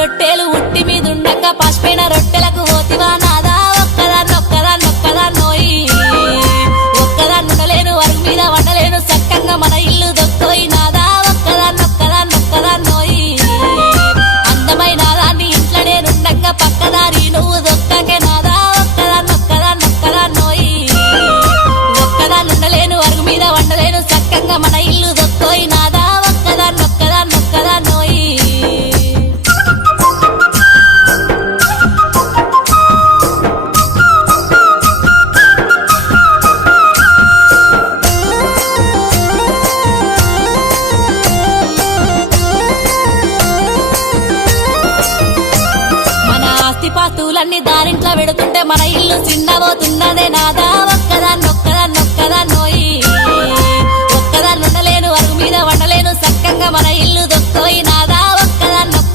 రొట్టెలు ఉట్టి మీదుండక పసిపోయిన రొట్టెలకు పోతివా నాదా ఒక్కదాన్నోయి ఒక్కదాన్నుండలేను అరుగు మీద వండలేను సక్కంగా మన ఇల్లు దొక్కోయి నాదా ఒక్కదాన్నోయి అందమైన దాన్ని ఇంట్లో నేనుండగా పక్కదారి నువ్వు దొక్కకే నాదా ఒక్కదాన్నోయి ఒక్కదాన్నుండలేను అరుగు మీద వండలేను సక్కంగా మన ఇల్లు దొక్కోయి నాదా ఒక్కదాన్నోయి పాస్తులన్నీ దారింట్లో పెడుతుంటే మన ఇల్లు చిన్నబోతున్నదే నాదా ఒక్కదాన్నొక్కదాన్నొక్కదాన్నో